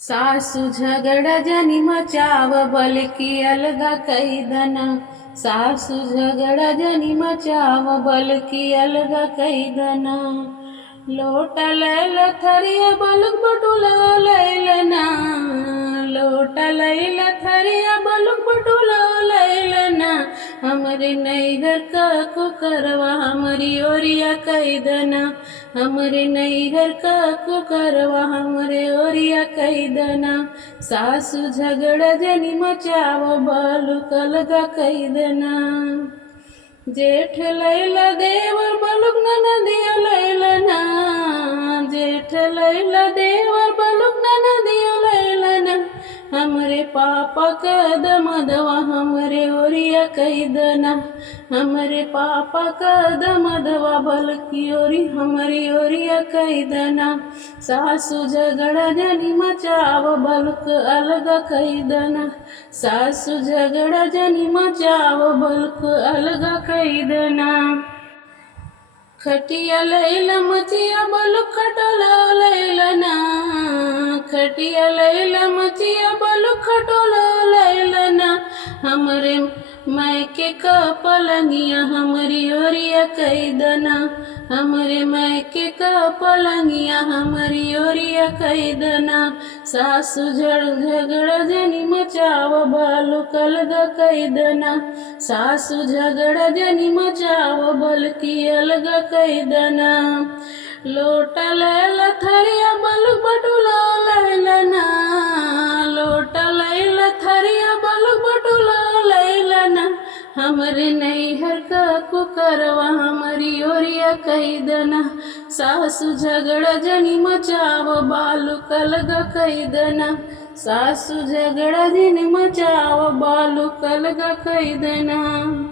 सासू झगड़ा जनी मचाव बल्कि अलगा कैदना। सासू झगड़ा जनी मचाव बल्कि अलगा कैदना। लोटा लैल थरिया बलुक बटुला लैलना। लोटा लैल थरिया बलुक बटुला लैलना। हमरे नैहर का कुकरवा हमरी ओरिया कैदना। हमरे नैहर का कुकरवा हमरे ओरिया कैदना। सासू झगड़ा जनी मचाव बलुक अलगा कैदना। जेठ लैला देवर बलुक ननदिया लैलना। जेठ लैला देवर बलुक ननदिया लैलना। हमरे पापा कदमदवा हमरे ओरिया कैदना। हमरे पापा कदमदवा बल्कि ओरी हमरी ओरिया कैदना। सासू झगड़ा जनी मचाव बलुक अलगा कैदना। सासू झगड़ा जनी मचाव बलुक अलगा कैदना। खटिया लैला मचिया बलुक खटोला लैलना। खटिया लैला मचिया बलुक खटोला लैलना। हमरे मायके का पलंगिया हमरी ओरिया कैदना। हमरे मायके का पलंगिया हमरी ओरिया कैदना। सासू झगड़ा जनी मचाव बलुक अलगा कैदना। सासू झगड़ा जनी मचाव बल्कि अलगा कैदना। लोटा लैला थरिया बलुक बटुला लैलना। लोटा लैला थरिया बलुक बटुला लैलना। हमरे नैहर का कुकरवा हमरी ओरिया कैदना। सासू झगड़ा जनी मचाव बलुक अलगा कैदना। सासू झगड़ा जनी मचाव बलुक अलगा कैदना।